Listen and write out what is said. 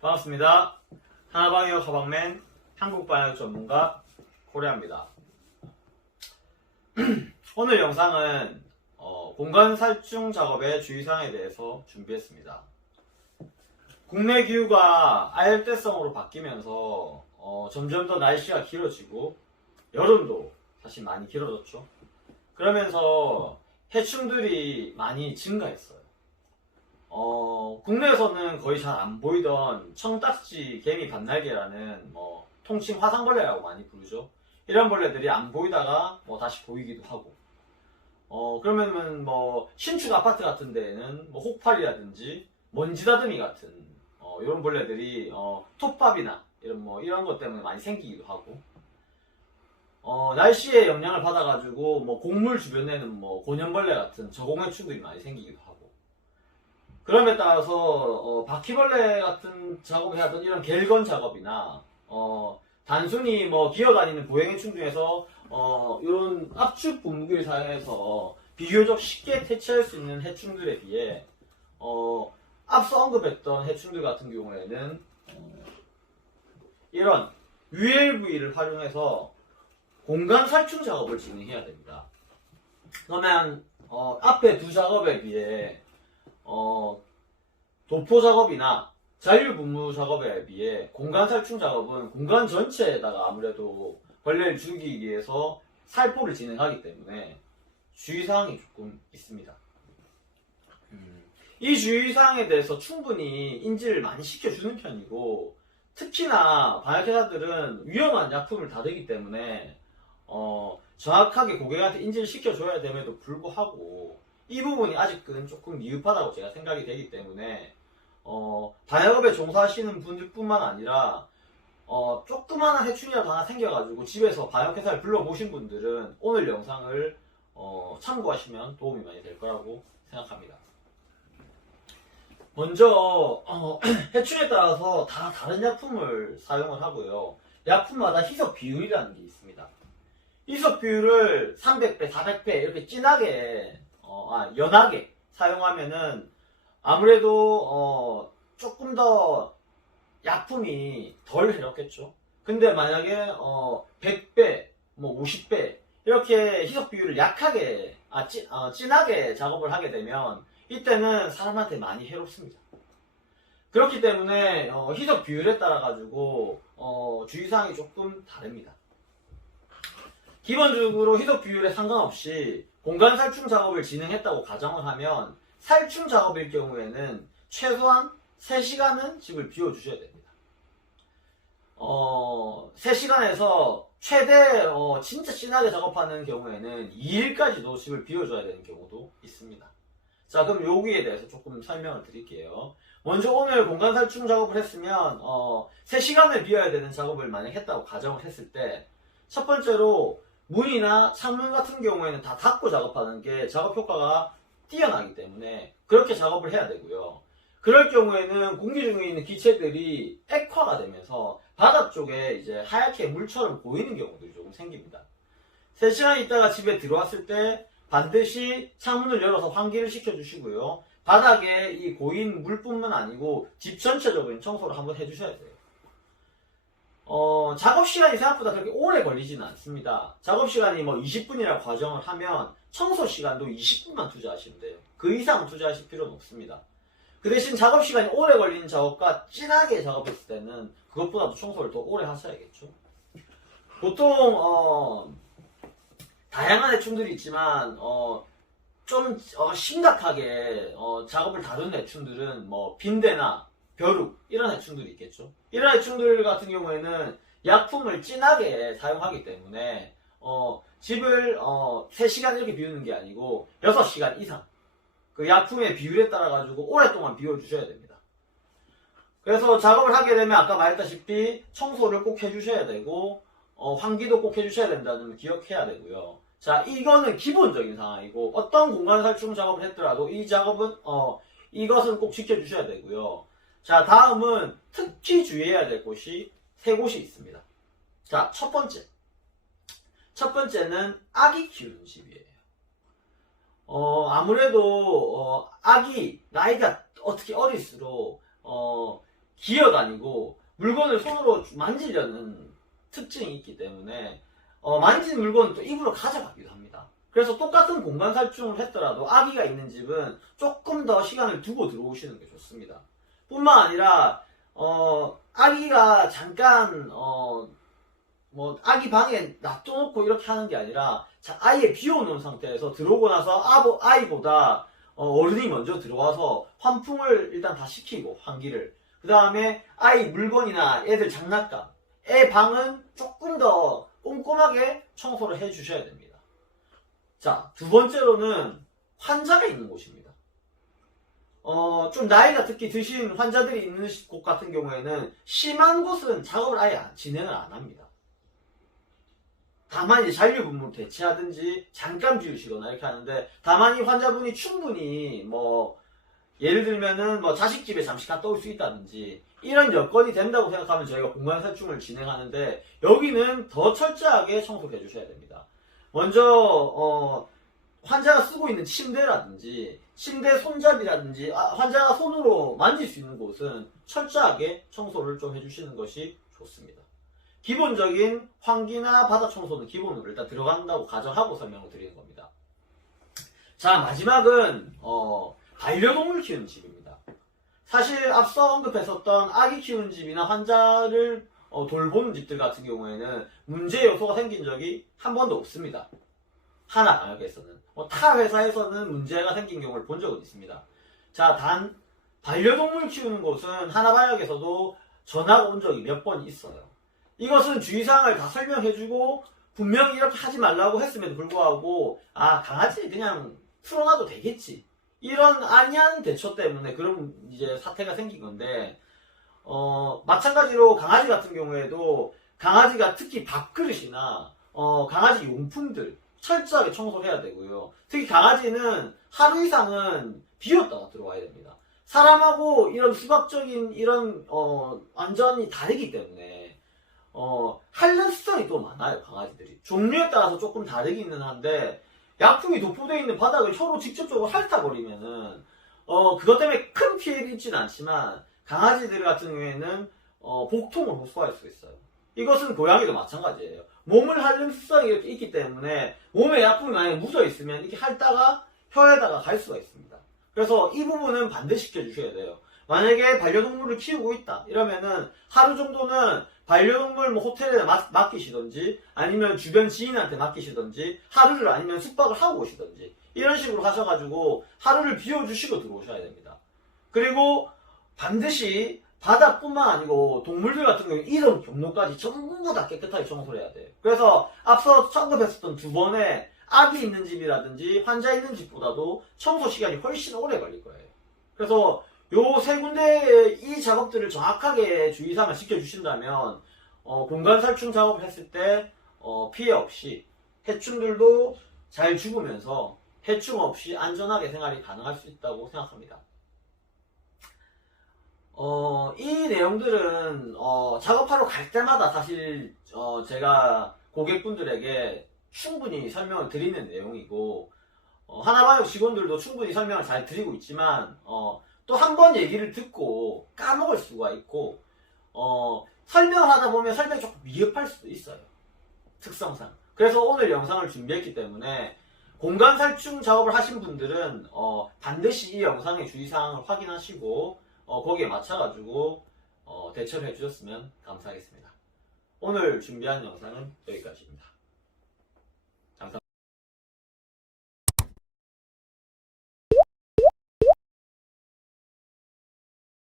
반갑습니다. 하나방역 가방맨 한국방역 전문가 코리아입니다. 오늘 영상은 공간 살충 작업의 주의사항에 대해서 준비했습니다. 국내 기후가 아열대성으로 바뀌면서 점점 더 날씨가 길어지고 여름도 사실 많이 길어졌죠. 그러면서 해충들이 많이 증가했어요. 국내에서는 거의 잘 안 보이던 청딱지 개미 반날개라는 통칭 화상벌레라고 많이 부르죠. 이런 벌레들이 안 보이다가 다시 보이기도 하고, 그러면은 신축 아파트 같은 데에는 혹파리라든지 먼지다듬이 같은 이런 벌레들이 톱밥이나 이런 것 때문에 많이 생기기도 하고, 날씨의 영향을 받아가지고 곡물 주변에는 곤연벌레 같은 저공해충들이 많이 생기기도 하고, 그럼에 따라서 바퀴벌레 같은 작업을 하던 이런 갤건 작업이나 단순히 기어다니는 보행해충 중에서 이런 압축 분무기를 사용해서 비교적 쉽게 퇴치할 수 있는 해충들에 비해 앞서 언급했던 해충들 같은 경우에는 이런 ULV를 활용해서 공간 살충 작업을 진행해야 됩니다. 그러면 앞에 두 작업에 비해 도포 작업이나 자율 분무 작업에 비해 공간 살충 작업은 공간 전체에다가 아무래도 벌레를 죽이기 위해서 살포를 진행하기 때문에 주의사항이 조금 있습니다. 이 주의사항에 대해서 충분히 인지를 많이 시켜주는 편이고, 특히나 방역회사들은 위험한 약품을 다루기 때문에 정확하게 고객한테 인지를 시켜줘야 됨에도 불구하고 이 부분이 아직은 조금 미흡하다고 제가 생각이 되기 때문에 방역업에 종사하시는 분들 뿐만 아니라 조그마한 해충이라도 하나 생겨가지고 집에서 방역회사를 불러보신 분들은 오늘 영상을 참고하시면 도움이 많이 될 거라고 생각합니다. 먼저 해충에 따라서 다 다른 약품을 사용을 하고요. 약품마다 희석 비율이라는 게 있습니다. 희석 비율을 300배, 400배 이렇게 진하게 연하게 사용하면은 아무래도 조금 더 약품이 덜 해롭겠죠. 근데 만약에 100배, 50배 이렇게 희석 비율을 약하게 진하게 작업을 하게 되면 이때는 사람한테 많이 해롭습니다. 그렇기 때문에 희석 비율에 따라 가지고 주의사항이 조금 다릅니다. 기본적으로 희석 비율에 상관없이 공간 살충 작업을 진행했다고 가정을 하면 살충 작업일 경우에는 최소한 3시간은 집을 비워주셔야 됩니다. 3시간에서 최대 진짜 진하게 작업하는 경우에는 2일까지도 집을 비워줘야 되는 경우도 있습니다. 자, 그럼 여기에 대해서 조금 설명을 드릴게요. 먼저 오늘 공간 살충 작업을 했으면 3시간을 비워야 되는 작업을 만약 했다고 가정을 했을 때, 첫 번째로 문이나 창문 같은 경우에는 다 닫고 작업하는 게 작업 효과가 뛰어나기 때문에 그렇게 작업을 해야 되고요. 그럴 경우에는 공기 중에 있는 기체들이 액화가 되면서 바닥 쪽에 이제 하얗게 물처럼 보이는 경우들이 조금 생깁니다. 3시간 있다가 집에 들어왔을 때 반드시 창문을 열어서 환기를 시켜주시고요. 바닥에 이 고인 물뿐만 아니고 집 전체적인 청소를 한번 해주셔야 돼요. 작업 시간이 생각보다 그렇게 오래 걸리지는 않습니다. 작업 시간이 20분이라고 가정을 하면 청소 시간도 20분만 투자하시면 돼요. 그 이상 투자하실 필요는 없습니다. 그 대신 작업 시간이 오래 걸리는 작업과 진하게 작업했을 때는 그것보다도 청소를 더 오래 하셔야겠죠. 보통 다양한 해충들이 있지만 좀 심각하게 작업을 다루는 해충들은 빈대나 벼룩 이런 해충들이 있겠죠. 이런 해충들 같은 경우에는 약품을 진하게 사용하기 때문에 집을 3시간 이렇게 비우는 게 아니고 6시간 이상 그 약품의 비율에 따라 가지고 오랫동안 비워주셔야 됩니다. 그래서 작업을 하게 되면 아까 말했다시피 청소를 꼭 해주셔야 되고 환기도 꼭 해주셔야 된다는 걸 기억해야 되고요. 자, 이거는 기본적인 상황이고, 어떤 공간 살충 작업을 했더라도 이 작업은 이것은 꼭 지켜주셔야 되고요. 자, 다음은 특히 주의해야 될 곳이 3곳이 있습니다. 자, 첫 번째는 아기 키우는 집이에요. 아무래도 아기 나이가 어떻게 어릴수록 기어다니고 물건을 손으로 만지려는 특징이 있기 때문에 만진 물건은 또 입으로 가져가기도 합니다. 그래서 똑같은 공간 살충을 했더라도 아기가 있는 집은 조금 더 시간을 두고 들어오시는 게 좋습니다. 뿐만 아니라 아기가 잠깐 아기 방에 놔둬놓고 이렇게 하는 게 아니라 아예 비워놓은 상태에서 들어오고 나서 아이보다 어른이 먼저 들어와서 환풍을 일단 다 시키고 환기를 그 다음에 아이 물건이나 애들 장난감 애 방은 조금 더 꼼꼼하게 청소를 해 주셔야 됩니다. 자, 두 번째로는 환자가 있는 곳입니다. 좀 나이가 특히 드신 환자들이 있는 곳 같은 경우에는 심한 곳은 작업을 아예 진행을 안 합니다. 다만 이제 잔류분무를 대체하든지 잠깐 비우시거나 이렇게 하는데 다만 이 환자분이 충분히 예를 들면은 자식집에 잠시 갔다 올 수 있다든지 이런 여건이 된다고 생각하면 저희가 공간살충을 진행하는데 여기는 더 철저하게 청소를 해주셔야 됩니다. 먼저 환자가 쓰고 있는 침대라든지 침대 손잡이라든지 환자가 손으로 만질 수 있는 곳은 철저하게 청소를 좀 해주시는 것이 좋습니다. 기본적인 환기나 바닥 청소는 기본으로 일단 들어간다고 가정하고 설명을 드리는 겁니다. 자, 마지막은 반려동물 키우는 집입니다. 사실 앞서 언급했었던 아기 키우는 집이나 환자를 돌보는 집들 같은 경우에는 문제 요소가 생긴 적이 한 번도 없습니다. 하나 방역에서는 타 회사에서는 문제가 생긴 경우를 본 적은 있습니다. 자, 단 반려동물 키우는 곳은 하나방역에서도 전화가 온 적이 몇 번 있어요. 이것은 주의사항을 다 설명해주고 분명히 이렇게 하지 말라고 했음에도 불구하고 강아지 그냥 풀어놔도 되겠지 이런 안이한 대처 때문에 그런 이제 사태가 생긴 건데 마찬가지로 강아지 같은 경우에도 강아지가 특히 밥그릇이나 강아지 용품들 철저하게 청소를 해야 되고요. 특히 강아지는 하루 이상은 비웠다가 들어와야 됩니다. 사람하고 이런 수박적인 이런 완전히 다르기 때문에 핥는 습성이 또 많아요. 강아지들이 종류에 따라서 조금 다르기는 한데 약품이 도포되어 있는 바닥을 혀로 직접적으로 핥아버리면은 그것 때문에 큰 피해를 입지는 않지만 강아지들 같은 경우에는 복통을 호소할 수 있어요. 이것은 고양이도 마찬가지예요. 몸을 핥는 습성이 이렇게 있기 때문에 몸에 약품이 만약에 묻어 있으면 이렇게 핥다가 혀에다가 갈 수가 있습니다. 그래서 이 부분은 반드시 지켜주셔야 돼요. 만약에 반려동물을 키우고 있다 이러면은 하루 정도는 반려동물 호텔에 맡기시던지 아니면 주변 지인한테 맡기시던지 하루를 아니면 숙박을 하고 오시던지 이런 식으로 하셔가지고 하루를 비워주시고 들어오셔야 됩니다. 그리고 반드시 바닥뿐만 아니고 동물들 같은 경우에 이런 경로까지 전부 다 깨끗하게 청소를 해야 돼요. 그래서 앞서 언급했었던 두 번의 아기 있는 집이라든지 환자 있는 집보다도 청소 시간이 훨씬 오래 걸릴 거예요. 그래서 요 세 군데의 이 작업들을 정확하게 주의사항을 지켜주신다면 공간 살충 작업을 했을 때 피해 없이 해충들도 잘 죽으면서 해충 없이 안전하게 생활이 가능할 수 있다고 생각합니다. 이 내용들은 작업하러 갈 때마다 사실 제가 고객분들에게 충분히 설명을 드리는 내용이고 하나방역 직원들도 충분히 설명을 잘 드리고 있지만 또 한 번 얘기를 듣고 까먹을 수가 있고 설명을 하다 보면 설명이 조금 미흡할 수도 있어요. 특성상. 그래서 오늘 영상을 준비했기 때문에 공간 살충 작업을 하신 분들은 반드시 이 영상의 주의사항을 확인하시고 거기에 맞춰가지고 대처를 해주셨으면 감사하겠습니다. 오늘 준비한 영상은 여기까지입니다.